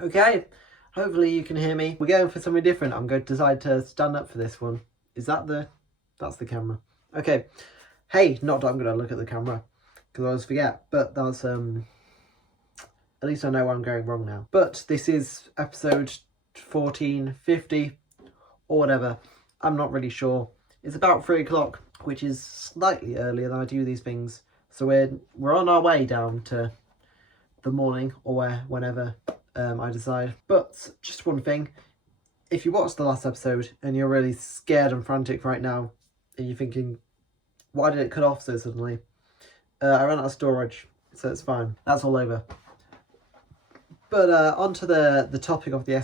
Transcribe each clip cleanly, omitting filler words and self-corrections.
Okay, hopefully you can hear me. We're going for something different. I'm going to decide to stand up for this one. Is that that's the camera. Okay. Hey, not that I'm going to look at the camera because I always forget, but that's at least I know where I'm going wrong now. But this is episode 14, 50 or whatever. I'm not really sure. It's about 3 o'clock, which is slightly earlier than I do these things. So we're on our way down to the morning or whenever I decide. But just one thing, if you watched the last episode and you're really scared and frantic right now, and you're thinking, why did it cut off so suddenly? I ran out of storage, so it's fine. That's all over. But on to the topic of the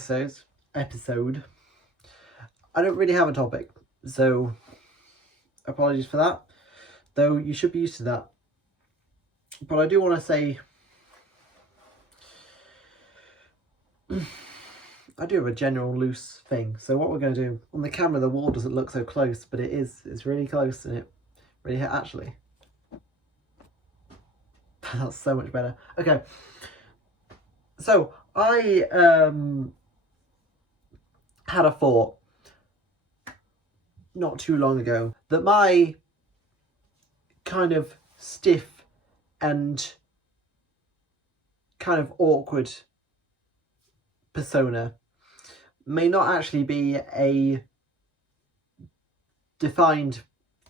episode. I don't really have a topic, so apologies for that. Though you should be used to that. But I do want to say I do have a general loose thing. So what we're going to do, on the camera the wall doesn't look so close, but it's really close, and it really actually. That's so much better. Okay. So I had a thought not too long ago that my kind of stiff and kind of awkward persona may not actually be a defined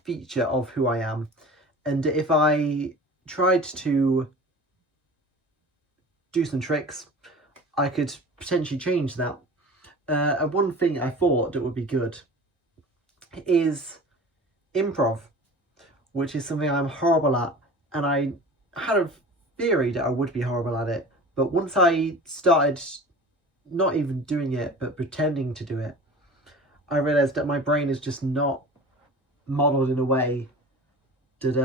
feature of who I am, and if I tried to do some tricks, I could potentially change that. And one thing I thought that would be good is improv, which is something I'm horrible at, and I had a theory that I would be horrible at it, but once I started not even doing it but pretending to do it, I realised that my brain is just not modelled in a way that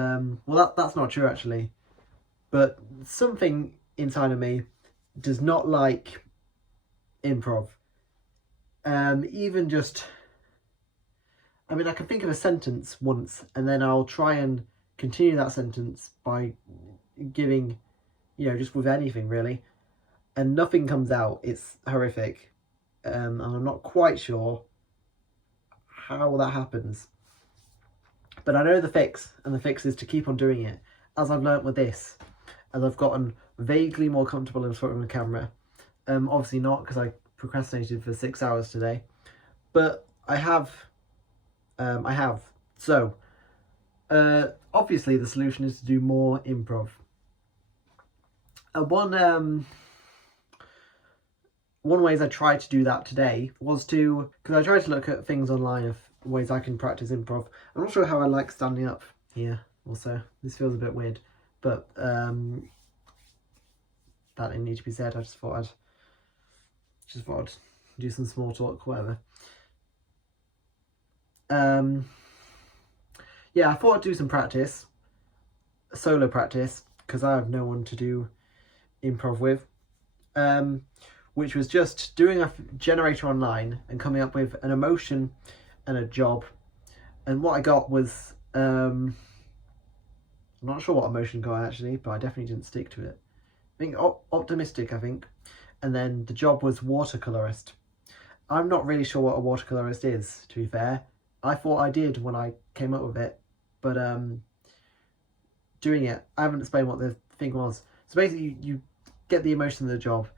that's not true actually, but something inside of me does not like improv. Even just, I mean, I can think of a sentence once and then I'll try and continue that sentence by giving, just with anything really, and nothing comes out. It's horrific. And I'm not quite sure how that happens. But I know the fix, and the fix is to keep on doing it, as I've learnt with this, as I've gotten vaguely more comfortable in front of the camera. Obviously not, because I procrastinated for 6 hours today, but I have. So, obviously the solution is to do more improv. One ways I tried to do that today was because I tried to look at things online of ways I can practice improv. I'm not sure how I like standing up here also. This feels a bit weird, but that didn't need to be said. I just thought I'd do some small talk, whatever. Yeah, I thought I'd do some practice, solo practice, because I have no one to do improv with. Which was just doing a generator online and coming up with an emotion and a job. And what I got was, I'm not sure what emotion got actually, but I definitely didn't stick to it. I think optimistic, I think. And then the job was watercolorist. I'm not really sure what a watercolorist is, to be fair. I thought I did when I came up with it, but doing it, I haven't explained what the thing was. So basically you get the emotion of the job,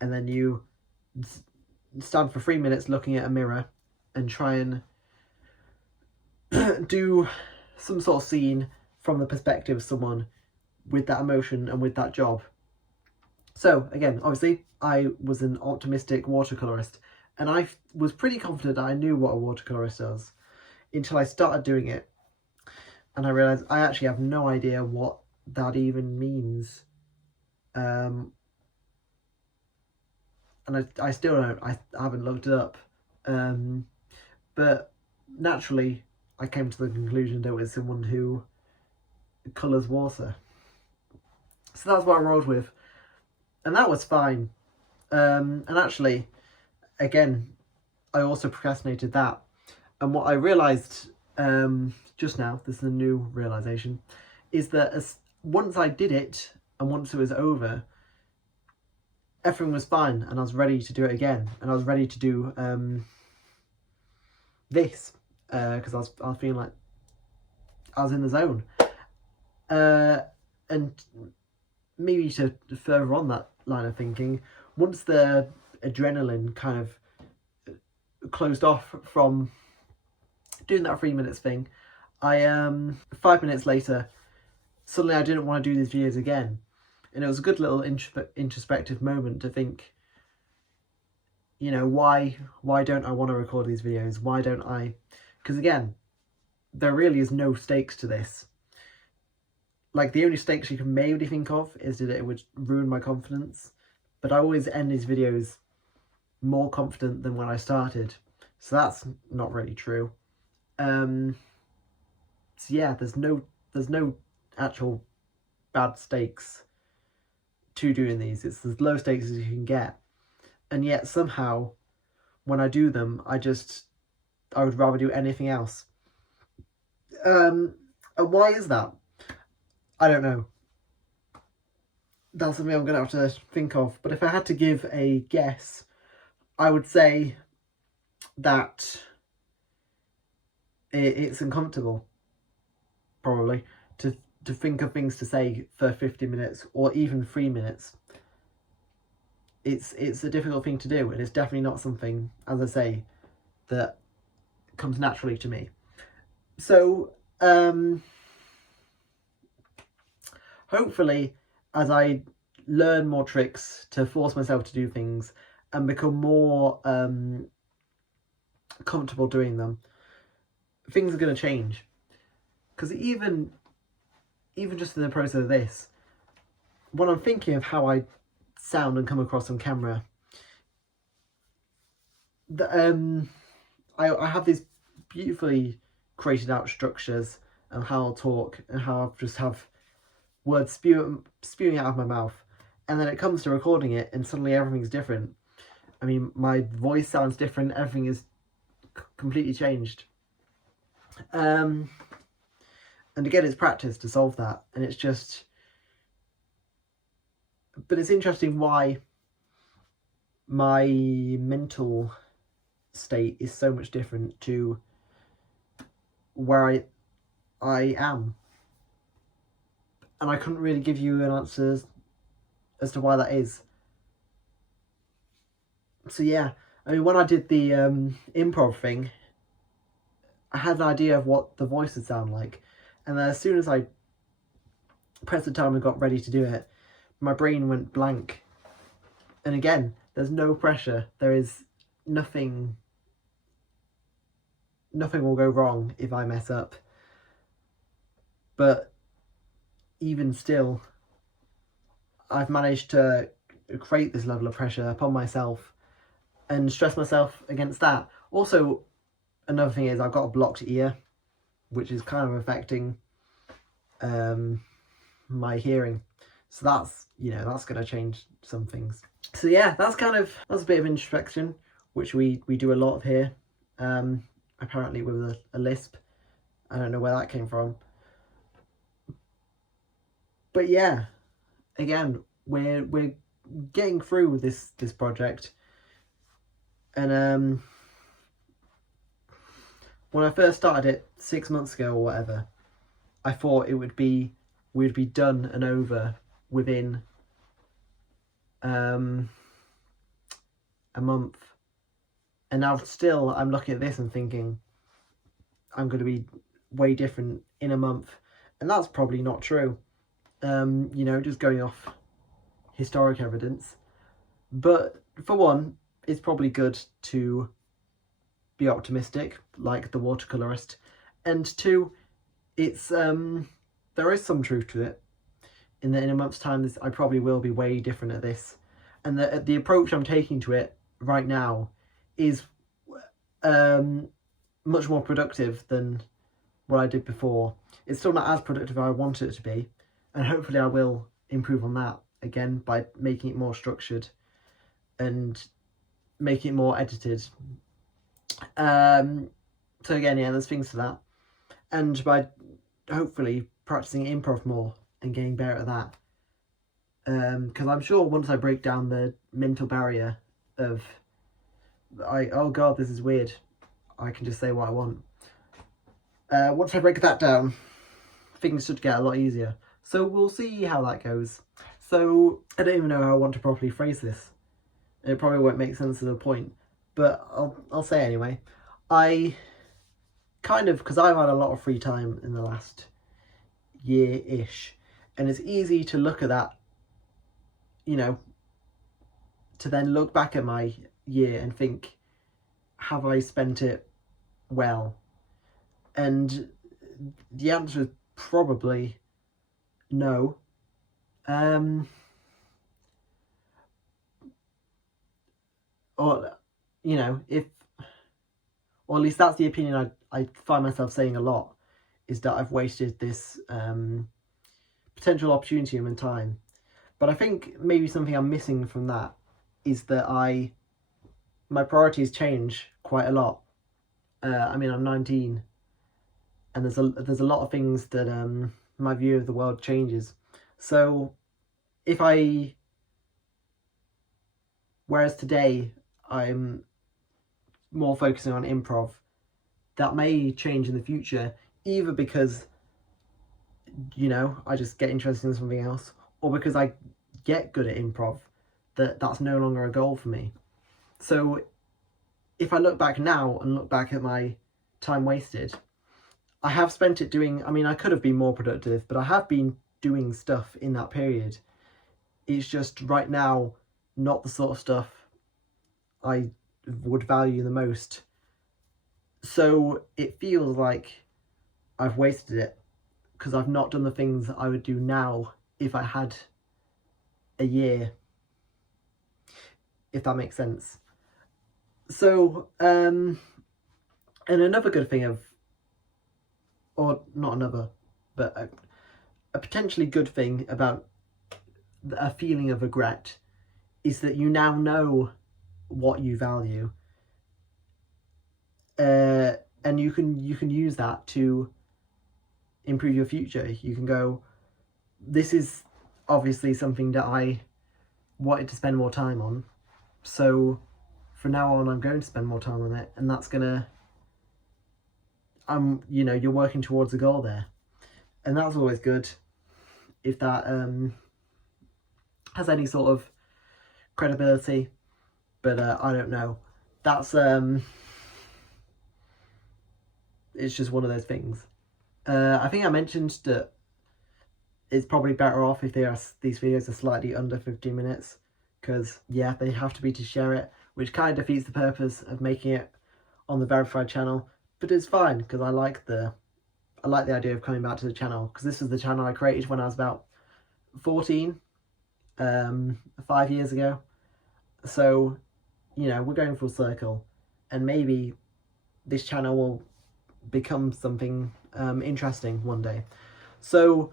and then you stand for 3 minutes looking at a mirror and try and do some sort of scene from the perspective of someone with that emotion and with that job. So again, obviously I was an optimistic watercolorist, and I was pretty confident that I knew what a watercolorist does until I started doing it, and I realised I actually have no idea what that even means. And I still don't. I haven't looked it up. But naturally, I came to the conclusion that it was someone who colours water. So that's what I rolled with. And that was fine. And actually, again, I also procrastinated that. And what I realised just now, this is a new realisation, is that once I did it and once it was over, everything was fine, and I was ready to do it again, and I was ready to do this because I was feeling like I was in the zone. And maybe to further on that line of thinking, once the adrenaline kind of closed off from doing that 3 minutes thing, I 5 minutes later, suddenly I didn't want to do these videos again, and it was a good little introspective moment to think, you know, why don't I want to record these videos? Why don't I? Because again, there really is no stakes to this. Like, the only stakes you can maybe think of is that it would ruin my confidence, but I always end these videos more confident than when I started, so that's not really true. So yeah, there's no actual bad stakes to doing these. It's as low stakes as you can get, and yet somehow when I do them, I would rather do anything else. And why is that? I don't know. That's something I'm gonna have to think of, but if I had to give a guess, I would say that it's uncomfortable, probably, to think of things to say for 50 minutes or even 3 minutes. It's a difficult thing to do, and it's definitely not something, as I say, that comes naturally to me. So hopefully, as I learn more tricks to force myself to do things and become more comfortable doing them, things are going to change. Because even just in the process of this, when I'm thinking of how I sound and come across on camera, I have these beautifully created out structures and how I'll talk and how I'll just have words spewing out of my mouth, and then it comes to recording it and suddenly everything's different. I mean, my voice sounds different, everything is completely changed. And again, it's practice to solve that, and it's just, but it's interesting why my mental state is so much different to where I am, and I couldn't really give you an answer as to why that is. So yeah, I mean, when I did the improv thing, I had an idea of what the voice would sound like, and then as soon as I pressed the time and got ready to do it, my brain went blank. And again, there's no pressure. There is nothing will go wrong if I mess up. But even still, I've managed to create this level of pressure upon myself and stress myself against that. Also, another thing is I've got a blocked ear, which is kind of affecting my hearing. So that's, you know, that's going to change some things. So yeah, that's a bit of introspection, which we do a lot of here. Apparently with a lisp. I don't know where that came from. But yeah, again, we're getting through with this project. And when I first started it 6 months ago or whatever, I thought we'd be done and over within a month. And now still I'm looking at this and thinking I'm going to be way different in a month, and that's probably not true. You know, just going off historic evidence. But for one, it's probably good to be optimistic, like the watercolourist, and two, it's there is some truth to it, in that in a month's time I probably will be way different at this, and the approach I'm taking to it right now is much more productive than what I did before. It's still not as productive as I want it to be, and hopefully I will improve on that again by making it more structured and making it more edited. So again, yeah, there's things to that, and by hopefully practicing improv more and getting better at that, because I'm sure once I break down the mental barrier of, oh god, this is weird, I can just say what I want. Once I break that down, things should get a lot easier. So we'll see how that goes. So I don't even know how I want to properly phrase this. It probably won't make sense at a point, but I'll say anyway. I kind of, because I've had a lot of free time in the last year-ish, and it's easy to look at that, you know, to then look back at my year and think, have I spent it well? And the answer is probably no. Or, you know, or at least that's the opinion I find myself saying a lot, is that I've wasted this potential opportunity and time. But I think maybe something I'm missing from that is that my priorities change quite a lot. I mean, I'm 19, and there's a lot of things that my view of the world changes. So whereas today I'm more focusing on improv, that may change in the future, either because, you know, I just get interested in something else, or because I get good at improv, that's no longer a goal for me. So if I look back now and look back at my time wasted, I have spent it doing, I mean, I could have been more productive, but I have been doing stuff in that period. It's just right now not the sort of stuff I would value the most. So it feels like I've wasted it because I've not done the things I would do now if I had a year, if that makes sense. So, and another good thing or not another, but a potentially good thing about a feeling of regret is that you now know what you value, and you can use that to improve your future. You can go, this is obviously something that I wanted to spend more time on, so from now on I'm going to spend more time on it, and that's gonna, you know, you're working towards a goal there, and that's always good if that has any sort of credibility. But I don't know, that's it's just one of those things. I think I mentioned that it's probably better off if these videos are slightly under 15 minutes, because yeah, they have to be to share it, which kind of defeats the purpose of making it on the verified channel. But it's fine, because I like the idea of coming back to the channel, because this was the channel I created when I was about 14, 5 years ago. So, you know, we're going full circle, and maybe this channel will become something interesting one day. So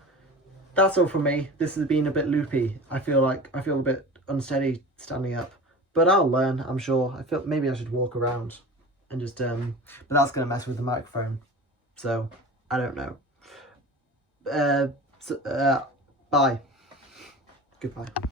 that's all from me. This has been a bit loopy. I feel a bit unsteady standing up, but I'll learn, I'm sure. I feel maybe I should walk around and just but that's gonna mess with the microphone, so I don't know. Bye. Goodbye.